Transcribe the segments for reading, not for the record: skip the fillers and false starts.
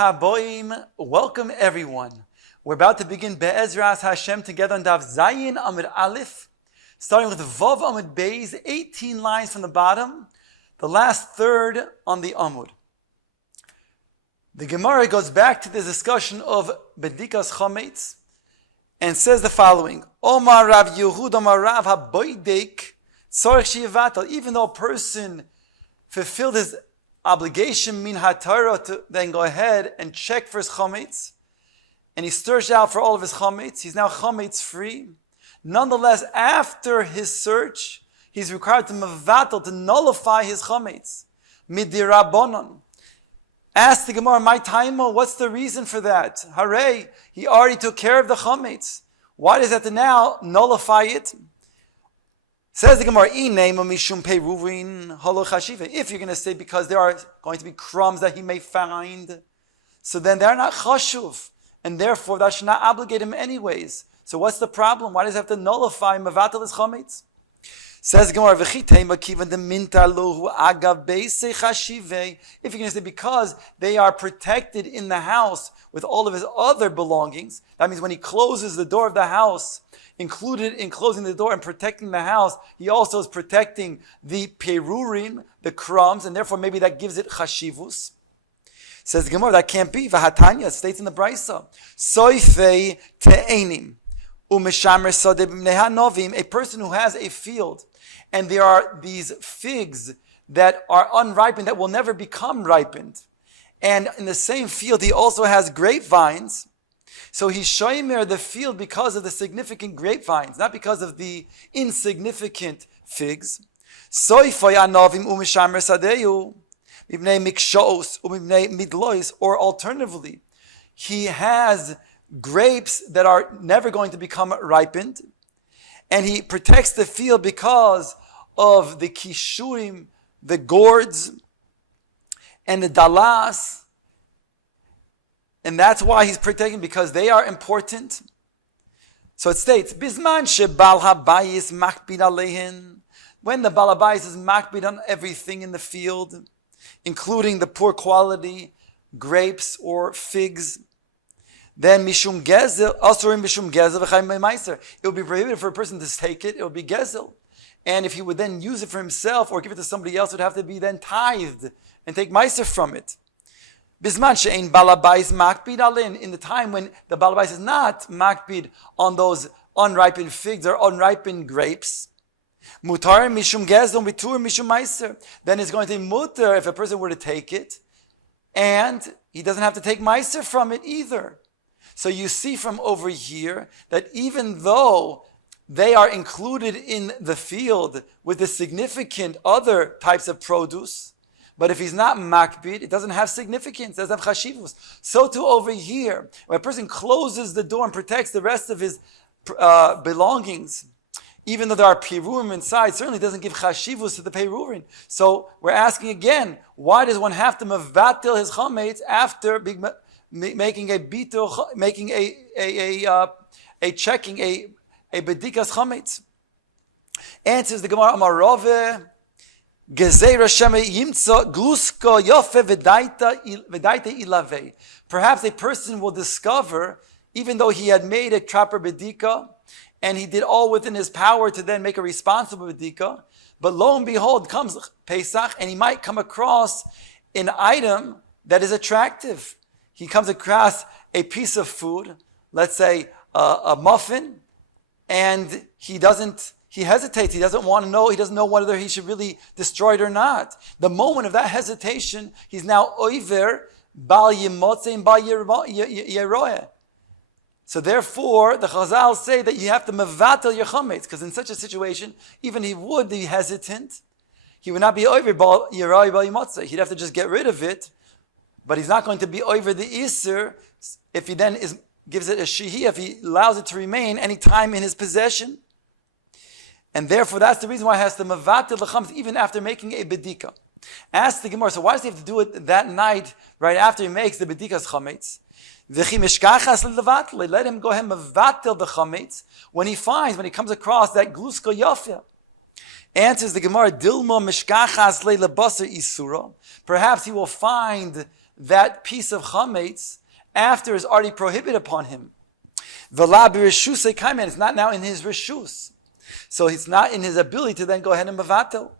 Haboim, welcome everyone. We're about to begin Be'ezras Hashem together on Daf Zayin Amud Aleph, starting with Vav Amud Beis, 18 lines from the bottom, the last third on the Amud. The Gemara goes back to the discussion of Bedikas Chometz and says the following: Omar Rav Yehud Omar Rav Haboidek Tzorech Sheyivatal. Even though a person fulfilled his obligation min hatara to then go ahead and check for his chometz, and he stirs out for all of his chometz, he's now chometz free. Nonetheless, after his search, he's required to mevatel, to nullify his chometz midirabonon. Ask the Gemara, my taimo, what's the reason for that? Hooray, he already took care of the chometz. Why does he have to now nullify it? Says the Gemara, if you're going to say because there are going to be crumbs that he may find, so then they're not chashuv, and therefore that should not obligate him anyways. So what's the problem? Why does he have to nullify mevatel his chometz? Says the Gemara, if you're going to say because they are protected in the house with all of his other belongings, that means when he closes the door of the house, included in closing the door and protecting the house, he also is protecting the perurim, the crumbs, and therefore maybe that gives it chashivus. Says the Gemara, that can't be. Vahatanya states in the Brisa, soifei te'enim u'mishamer sadeh b'mnei hanovim, a person who has a field, and there are these figs that are unripened, that will never become ripened. And in the same field, he also has grapevines. So he's shomer the field because of the significant grapevines, not because of the insignificant figs. Or alternatively, he has grapes that are never going to become ripened, and he protects the field because of the kishurim, the gourds, and the dalas. And that's why he's protecting, because they are important. So it states, Bizman shebal habayis makbid alehin. When the balabayis is makbid on everything in the field, including the poor quality grapes or figs, then mishum gezel, asurim mishum gezel v'chayim meiser. It would be prohibited for a person to take it. It would be gezel. And if he would then use it for himself or give it to somebody else, it would have to be then tithed and take meiser from it. Bisman she'ein balabais makbid alin, in the time when the balabais is not makbid on those unripened figs or unripened grapes, mutar mishum gezel mitur mishum meiser, then it's going to be mutar if a person were to take it, and he doesn't have to take meiser from it either. So you see from over here that even though they are included in the field with the significant other types of produce, but if he's not makbid, it doesn't have significance, it doesn't have chashivus. So too over here, when a person closes the door and protects the rest of his belongings, even though there are perurim inside, certainly doesn't give chashivus to the perurim. So we're asking again, why does one have to mevatel his chometz after making a bitul, making a checking, a bedikas chometz? Answers the Gemara, Amarove, perhaps a person will discover, even though he had made a proper bedika, and he did all within his power to then make a responsible bedika, but lo and behold comes Pesach, and he might come across an item that is attractive. He comes across a piece of food, let's say a muffin, and he hesitates. He doesn't want to know. He doesn't know whether he should really destroy it or not. The moment of that hesitation, he's now oiver bal yimotze and bal yeroeh. So therefore, the Chazal say that you have to mevatel your chometz, because in such a situation, even he would be hesitant. He would not be oiver bal yeroeh bal yimotze. He'd have to just get rid of it, but he's not going to be oiver the iser if he then gives it a shehi, if he allows it to remain any time in his possession. And therefore, that's the reason why he has to mevatel the chometz even after making a bedika. Ask the Gemara, so why does he have to do it that night, right after he makes the bedikas chometz? Let him go ahead and mevatel the chometz when he comes across that gluska yafya. Answers the Gemara, Dilma mishkachas leilabasar isura. Perhaps he will find that piece of chametz after is already prohibited upon him. V'la b'reshusei kaimen, it's not now in his reshus. So it's not in his ability to then go ahead and mevatel.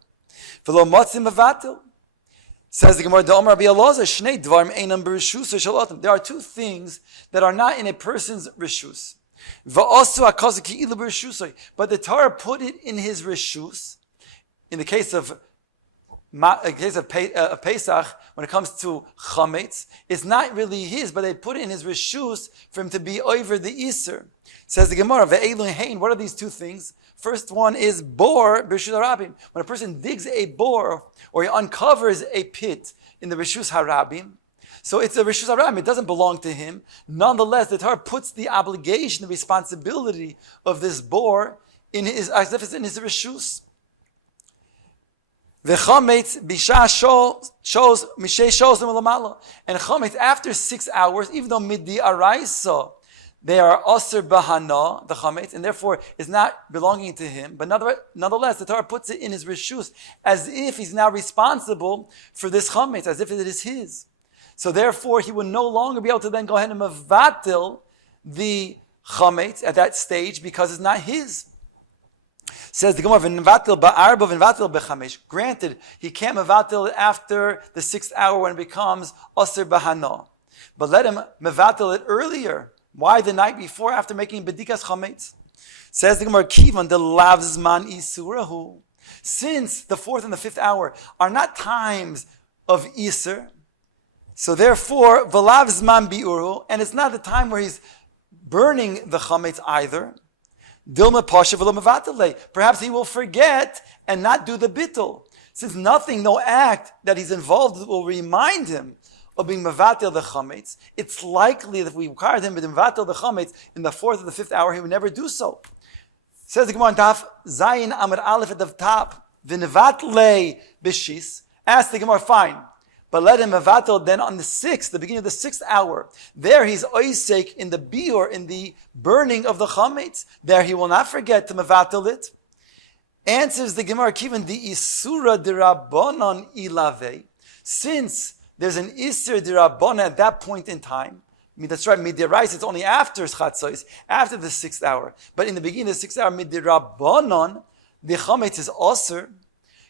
V'lo motzim mevatel. Says the Gemara, D'Omer Rabbi Elazar, Shnei dvarim einam b'reshus shalotim. There are two things that are not in a person's reshus. V'osu hakazu ki'ilu b'reshusoi. But the Torah put it in his reshus. In the case of Pesach, when it comes to chametz, it's not really his, but they put it in his reshus for him to be over the Iser. Says the Gemara, Ve'elu hein. What are these two things? First one is bor b'reshus harabim. When a person digs a bor or he uncovers a pit in the reshus harabim, so it's a reshus harabim. It doesn't belong to him. Nonetheless, the Torah puts the obligation, the responsibility of this bor in his, as if it's in his reshus. The chametz bisha shows mishay shows them lamala, and chametz after 6 hours, even though midi araisa, they are aser bahana, the chametz, and therefore is not belonging to him. But nonetheless, the Torah puts it in his reshus as if he's now responsible for this chametz, as if it is his. So therefore, he will no longer be able to then go ahead and mevatil the chametz at that stage because it's not his. Says the Gemara, granted, he can't mevatil it after the 6th hour when it becomes aser bahana. But let him mevatil it earlier. Why the night before after making bedikas chametz? Says the Gemara, kivan de lavzman isurahu. Since the 4th and the 5th hour are not times of Iser, so therefore, v'lavzman biuru, and it's not the time where he's burning the chametz either. Perhaps he will forget and not do the bittul. Since nothing, no act that he's involved with will remind him of being mevatel the chametz, it's likely that if we required him to mevatel the chametz in the 4th or the 5th hour, he would never do so. Says the Gemara on Taf Zayin Amud Aleph at the top, v'nevatle b'shis. Ask the Gemara, fine, but let him mevatel then on the 6th, the beginning of the 6th hour. There he's oisek in the biur, in the burning of the chametz. There he will not forget to mevatel it. Answers the Gemara, kiven the isura dirabonon ilave. Since there's an isur dirabonon at that point in time, I mean, that's right, midiraisa, it's only after chatzos, after the 6th hour. But in the beginning of the 6th hour, midirabonon, the chametz is osur.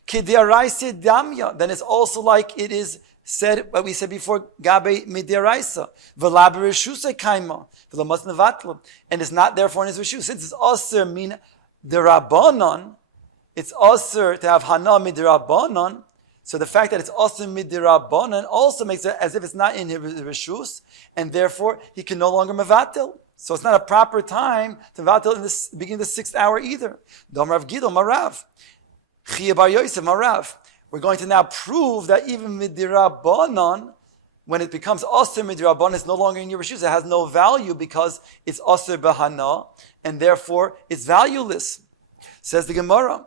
Kidiraisa damya, then it's also like it is said, what we said before, Gabe midiraisa, v'la b'reshusei kaima, v'la mas nevatlo, and it's not therefore in his reshus. Since it's osir min derabanan, it's osir to have hana midirabanan. So the fact that it's osir midirabanan also makes it as if it's not in his reshus, and therefore he can no longer mevatel. So it's not a proper time to mevatel in the beginning of the 6th hour either. Dom Rav Gidol Marav. We're going to now prove that even midirabanan, when it becomes aser midirabanan, it's no longer in your reshus. It has no value because it's aser bahana, and therefore it's valueless. Says the Gemara.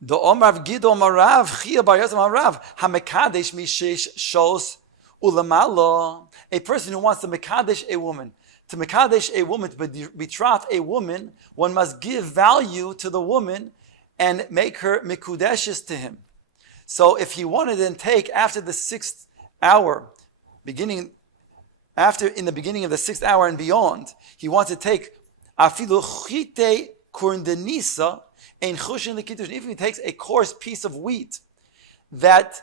The Omrav Gidol Marav Chia Bar Yosef Marav Hamekadesh Mishesh Shos Ulamala. A person who wants to mekadesh a woman, to betroth a woman, one must give value to the woman and make her mikudeshes to him. So if he wanted to then take after the 6th hour, in the beginning of the 6th hour and beyond, he wants to take afilu chite kurdenisa ein chushin lekiddush. Even if he takes a coarse piece of wheat that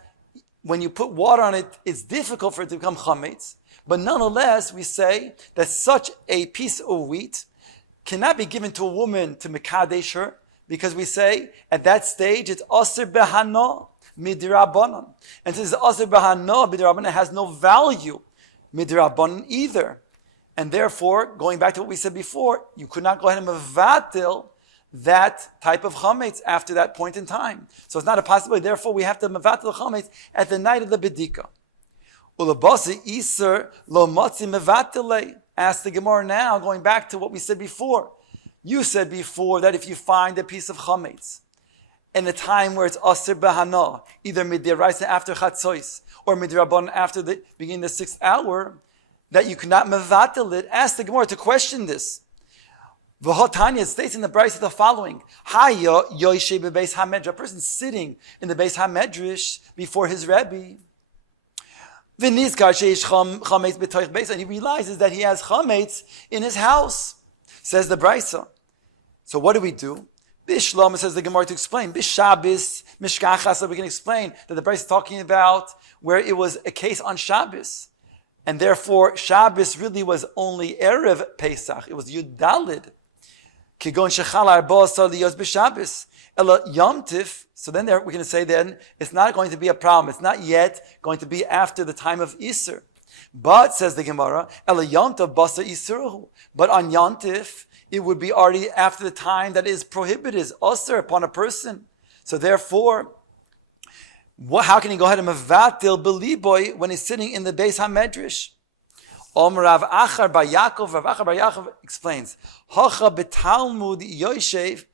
when you put water on it, it's difficult for it to become chametz. But nonetheless, we say that such a piece of wheat cannot be given to a woman to mekadesh her, because we say at that stage it's aser behana midirabanan, and since aser behana midirabanan has no value midirabanan either, and therefore going back to what we said before, you could not go ahead and mevatil that type of chametz after that point in time. So it's not a possibility. Therefore, we have to mevatil the chametz at the night of the bedika. Ulabasi iser lo matzi mevatile. Ask the Gemara now, going back to what we said before. You said before that if you find a piece of chametz in a time where it's aser behana, either midiraisa after chatzos or midirabon after the beginning of the 6th hour, that you cannot mevatel it. Ask the Gemara to question this. V'hotanya states in the Brisa the following: Haya yoishe bebeis hamedrash. A person sitting in the beis hamedrash before his rebbe. And he realizes that he has chametz in his house, says the Brisa. So what do we do? Bishlama, says the Gemara to explain. Bishabis, mishkachas, so we can explain that the Brisa is talking about where it was a case on Shabbos. And therefore, Shabbos really was only Erev Pesach. It was Yud Dalid. Kigon shechal arba asar liyos b'Shabbos. Ela Yom Tif. So then we're going to say then, it's not going to be a problem. It's not yet going to be after the time of Easter. But, says the Gemara, Ela Yom Tov basar Isuruhu. But on Yom Tif, it would be already after the time that is prohibited, is usher upon a person. So therefore, how can he go ahead and mevatil beliboy when he's sitting in the Beis HaMedrash? Rav Achar bar Yaakov explains, Hacha betalmud Yoshev,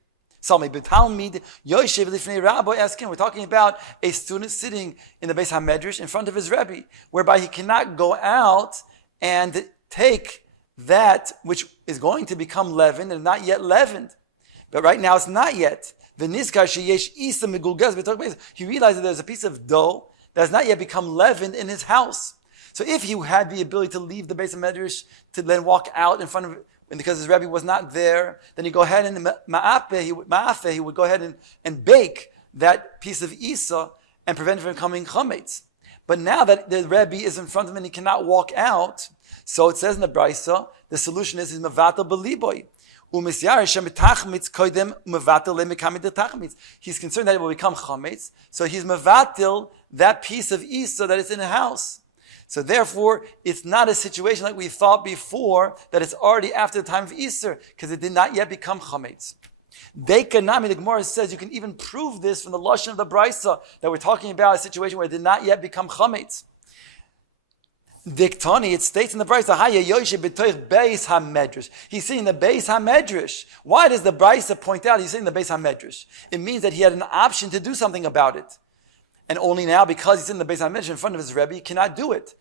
betalmid Yoshev lifnei Rabbi asking. We're talking about a student sitting in the Beis HaMedrash in front of his Rebbe, whereby he cannot go out and take that which is going to become leavened and not yet leavened. But right now it's not yet. He realizes that there's a piece of dough that has not yet become leavened in his house. So if he had the ability to leave the Beis HaMedrash to then walk out in front of, and because his Rebbe was not there, then he go ahead and he would go ahead and bake that piece of Isa and prevent it from becoming chametz. But now that the Rebbe is in front of him and he cannot walk out, so it says in the Brisa, the solution is mevatel beliboy. He's concerned that it will become chametz, so he's mevatel that piece of Isa that is in the house. So therefore, it's not a situation like we thought before, that it's already after the time of Easter, because it did not yet become chametz. Dekanami, the Gemara says you can even prove this from the lashon of the Brisa, that we're talking about a situation where it did not yet become chametz. Diktani, it states in the Brisa, Haya Yoshe b'toich Beis HaMedrash. He's sitting in the Beis HaMedrash. Why does the Brisa point out he's sitting in the Beis HaMedrash? It means that he had an option to do something about it. And only now, because he's in the Beis HaMedrash in front of his Rebbe, he cannot do it.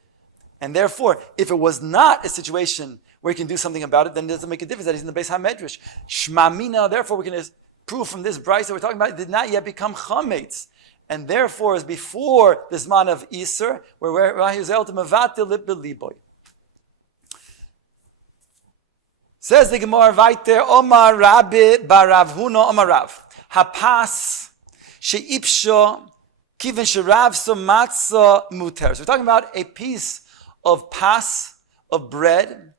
And therefore, if it was not a situation where he can do something about it, then it doesn't make a difference that he's in the Beis HaMedrash. Shmamina, therefore, we can prove from this Brisa we're talking about, it did not yet become chametz. And therefore, is before this man of Easter, where he was able to mevatel it beliboy. Says the Gemara right there, Omar Rabbi Barav Huna Omar Rav. Hapas she'ipsho kiven sherav so matzah muter. So we're talking about a piece of pas, of bread,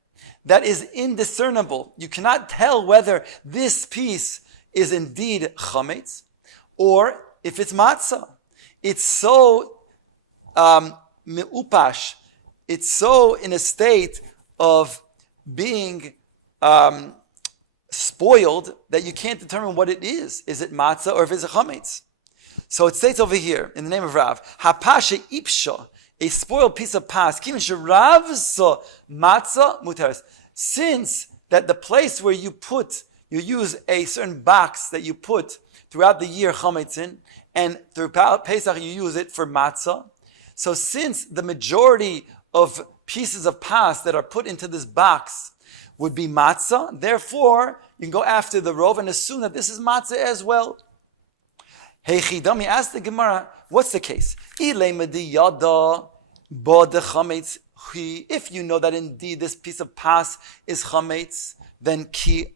that is indiscernible. You cannot tell whether this piece is indeed chametz, or if it's matzah. It's so meupash, it's so in a state of being spoiled that you can't determine what it is. Is it matzah or if it's a chametz? So it states over here in the name of Rav, hapashe ipsha, a spoiled piece of pas, kivin sherav so matzah muteres. Since that the place where you use a certain box that you put throughout the year chametz in, and throughout Pesach you use it for matzah. So since the majority of pieces of pas that are put into this box would be matzah, therefore you can go after the rov and assume that this is matzah as well. Hey Chidami, ask the Gemara, what's the case? If you know that indeed this piece of pas is chametz, then the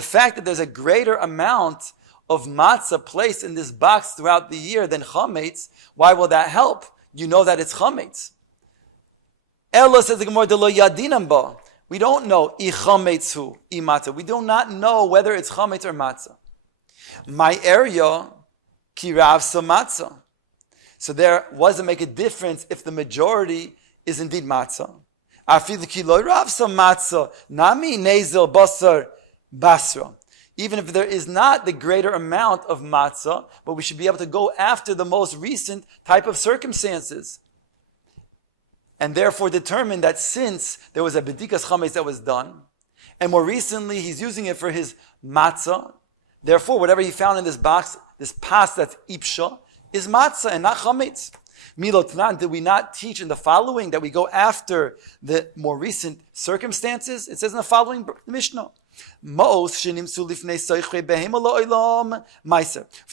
fact that there's a greater amount of matzah placed in this box throughout the year than chametz, why will that help? You know that it's chametz. Ella, says the Gemara, we don't know I chametzu, I matzah. We do not know whether it's chametz or matzah. My area, ki rav so matzah. So there doesn't make a difference if the majority is indeed matzah. Even if there is not the greater amount of matzah, but we should be able to go after the most recent type of circumstances. And therefore determine that since there was a bedikas chametz that was done, and more recently he's using it for his matzah, therefore whatever he found in this box, this pas that's ipsha, is matzah and not chametz. Milotnan, did we not teach in the following that we go after the more recent circumstances? It says in the following Mishnah. We're talking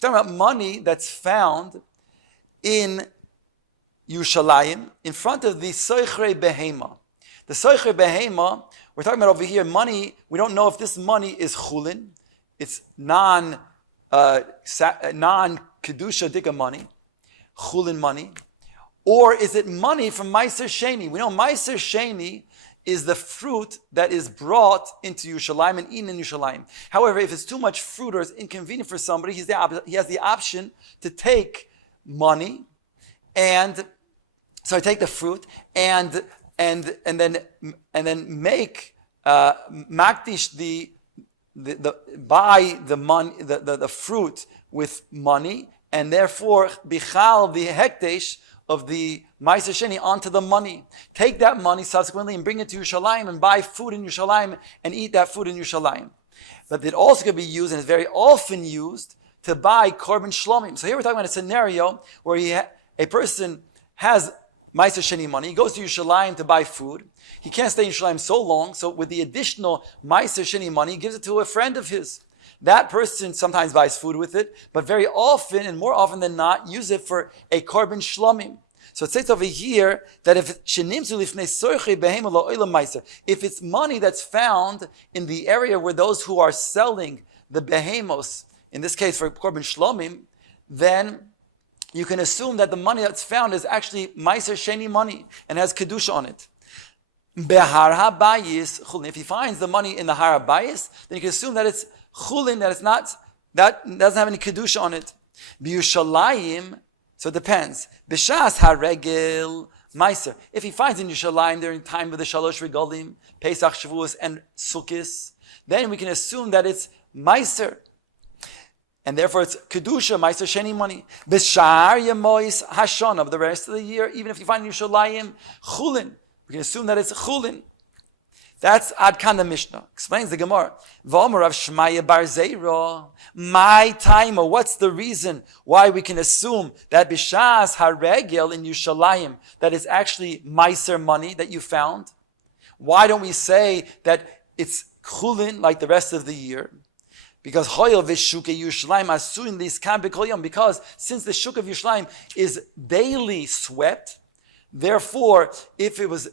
about money that's found in Yerushalayim, in front of the Soichrei Behema. The Soichrei Behema, we're talking about over here, money, we don't know if this money is chulin, it's non-kedusha dika money, chulin money, or is it money from Meiser Sheni? We know Meiser Sheni is the fruit that is brought into Yerushalayim and eaten in Yerushalayim. However, if it's too much fruit or it's inconvenient for somebody, he has the option to take money and take the fruit and then make makdish buy the money the fruit with money, and therefore bichal the hekdesh of the Meiser Sheni onto the money. Take that money subsequently and bring it to Yerushalayim and buy food in Yerushalayim and eat that food in Yerushalayim. But it also could be used, and is very often used, to buy korban shlomim. So here we're talking about a scenario where a person has Meiser Sheni money. He goes to Yerushalayim to buy food. He can't stay in Yerushalayim so long, so with the additional Meiser Sheni money, he gives it to a friend of his. That person sometimes buys food with it, but very often, and more often than not, use it for a korban shlomim. So it says over here that if it's money that's found in the area where those who are selling the behemos, in this case for korban shlomim, then you can assume that the money that's found is actually Meiser Sheni money and has kedusha on it. Behar habayis chulin. If he finds the money in the har habayis, then you can assume that it's chulin, that it's not, that doesn't have any kedusha on it. B'Yushalayim, so it depends. B'shas haregel meiser. If he finds in Yerushalayim during the time of the Shalosh Regalim, Pesach, Shavuos, and Sukkos, then we can assume that it's meiser. And therefore it's kedusha, meiser sheni money. B'shar yemois hashana, of the rest of the year, even if you find in Yerushalayim chulin, we can assume that it's chulin. That's Ad Kan the Mishnah. Explains the Gemara. V'omer Rav Shmaya bar Zeira. My time, or what's the reason why we can assume that b'shas haregel in Yerushalayim, that is actually meiser money that you found? Why don't we say that it's chulin like the rest of the year? Because hoyel v'shuke Yerushalayim asuin liskam b'kol yom. Because since the shuk of Yerushalayim is daily swept, therefore, if it was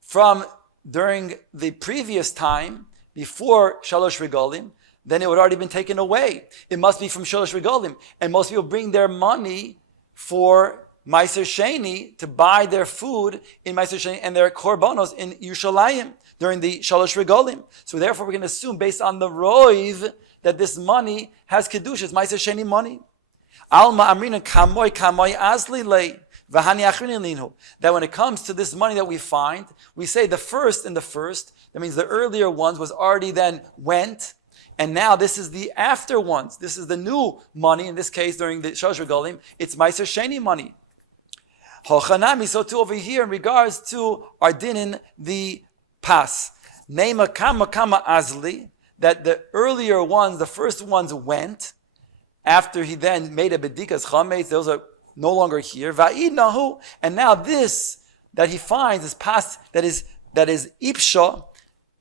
from during the previous time, before Shalosh Regalim, then it would already been taken away. It must be from Shalosh Regalim. And most people bring their money for Meiser Sheni to buy their food in Meiser Sheni and their korbanos in Yerushalayim during the Shalosh Regalim. So therefore we can assume based on the roiv that this money has kedusha, it's Meiser Sheni money. Alma amrina kamoy azli lei. That when it comes to this money that we find, we say the first, that means the earlier ones was already then went, and now this is the after ones. This is the new money, in this case during the Shalosh Regalim, it's Meiser Sheni money. Hochanami, so too over here in regards to our dinin, the pas. Nema kama azli, that the earlier ones, the first ones went, after he then made a bedikas chametz, those are no longer here. Va'idnahu, and now this that he finds is pas that is ipsha.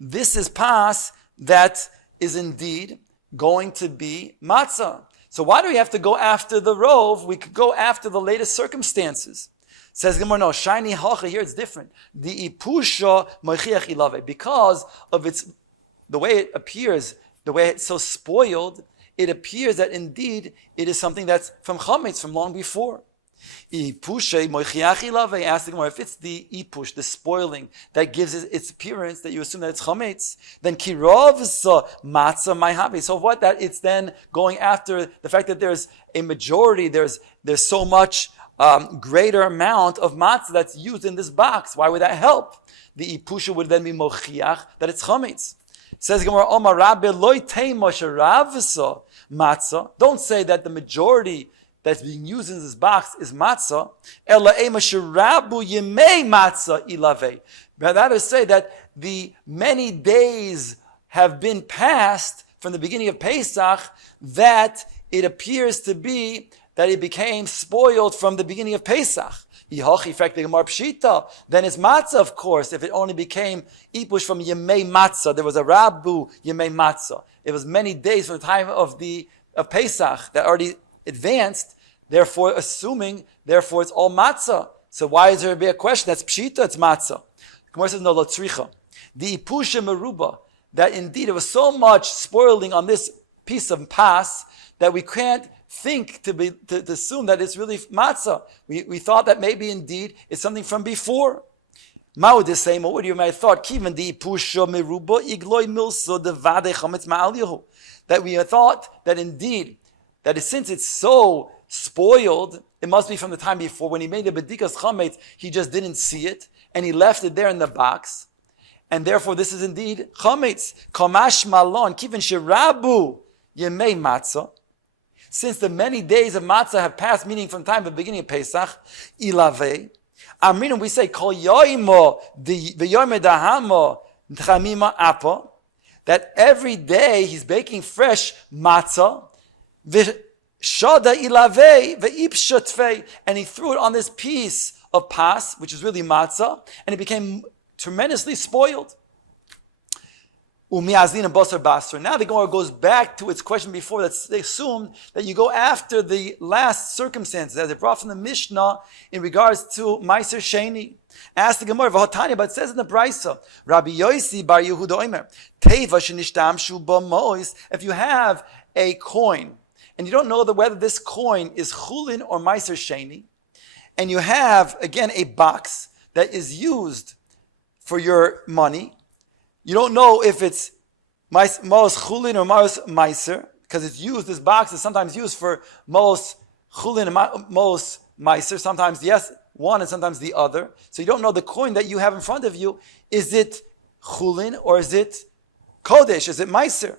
This is pas that is indeed going to be matzah. So why do we have to go after the rov? We could go after the latest circumstances. Says Gemara, no, shiny hacha, here it's different. The ipusha moichiach ilave, because of the way it appears, the way it's so spoiled. It appears that indeed it is something that's from chametz, from long before. Ask the Gemara, if it's the ipush, the spoiling, that gives it its appearance, that you assume that it's chametz, then kirov matzah maihavi. So what? That it's then going after the fact that there's a majority, there's so much greater amount of matzah that's used in this box. Why would that help? The ipusha would then be mochiach that it's chametz. Says Gemara, Omar Rabbi loy tei Moshe Ravsa matzah. Don't say that the majority that's being used in this box is matzah. Ela e Moshe Rabu yemei matzah ilave. Rather say that the many days have been passed from the beginning of Pesach that it appears to be that it became spoiled from the beginning of Pesach. Then it's matzah, of course, if it only became ipush from Yemei Matzah. There was a Rabu Yemei Matzah. It was many days from the time of Pesach that already advanced. Therefore, therefore it's all matzah. So why is there be a question? That's pshita, it's matzah. Gemara says, no, latzricha. The ipusha meruba, that indeed it was so much spoiling on this piece of pas that we can't think to assume that it's really matzah. We thought that maybe indeed it's something from before. What would you have thought? That we thought that indeed, that since it's so spoiled, it must be from the time before. When he made the bedikas chametz, he just didn't see it, and he left it there in the box. And therefore, this is indeed chametz. Kamash malon, kivin shirabu yemei matzah. Since the many days of matzah have passed, meaning from the time of the beginning of Pesach, ilave. Amrinu, we say, kol yoimo v'yoime dahamo chamima apa, that every day he's baking fresh matzah, v'shada ilave v'ipsha, and he threw it on this piece of pas, which is really matzah, and it became tremendously spoiled. Now the Gemara goes back to its question before, that they assumed that you go after the last circumstances, as it brought from the Mishnah in regards to Meiser Sheni. Ask the Gemara, but it says in the Brisa, Rabbi Yosi bar Yehuda Omer, Teva shenishtamshu b'mois, if you have a coin, and you don't know whether this coin is chulin or Meiser Sheni, and you have, again, a box that is used for your money, you don't know if it's Mos Chulin or Mos Meiser, because it's used, this box is sometimes used for Mos Chulin and Mos Meiser, sometimes yes, one and sometimes the other. So you don't know the coin that you have in front of you, is it Chulin or is it Kodesh, is it Meiser?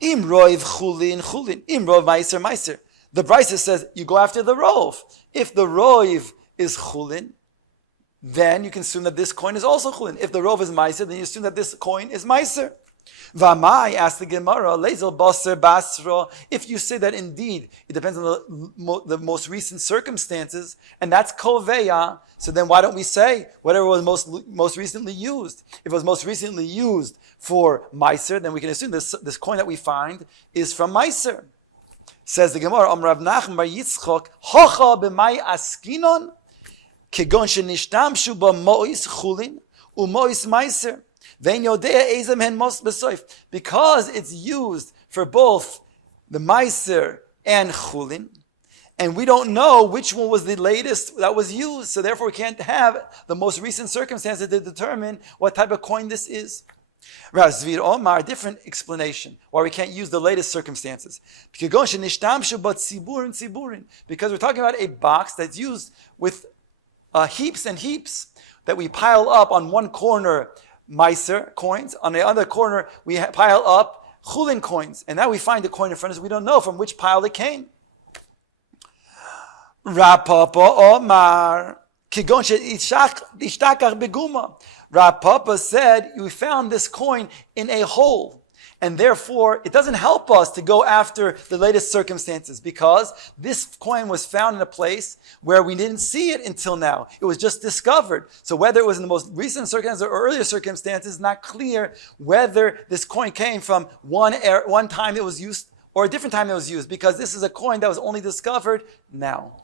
Im Roiv Chulin, Chulin, Im Roiv Meiser, Meiser. The Brisa says you go after the Rov. If the Roiv is Chulin, then you can assume that this coin is also chulin. If the rov is meiser, then you assume that this coin is meiser. V'amai, asked the Gemara, lezel baser basra. If you say that indeed it depends on the most recent circumstances, and that's koveya, so then why don't we say whatever was most recently used? If it was most recently used for meiser, then we can assume this coin that we find is from meiser. Says the Gemara, Rav Nachman bar Yitzchok, hocha b'mai askinon. Because it's used for both the meiser and chulin, and we don't know which one was the latest that was used, so therefore we can't have the most recent circumstances to determine what type of coin this is. Razvir Omar, a different explanation why we can't use the latest circumstances. Because we're talking about a box that's used with heaps and heaps that we pile up on one corner meiser coins, on the other corner we pile up chulin coins, and now we find the coin in front of us, we don't know from which pile it came. Rapapa Omar Kigon she'ishtakach beguma. Rapapa said we found this coin in a hole. And therefore, it doesn't help us to go after the latest circumstances, because this coin was found in a place where we didn't see it until now. It was just discovered. So whether it was in the most recent circumstances or earlier circumstances, not clear whether this coin came from one time it was used or a different time it was used, because this is a coin that was only discovered now.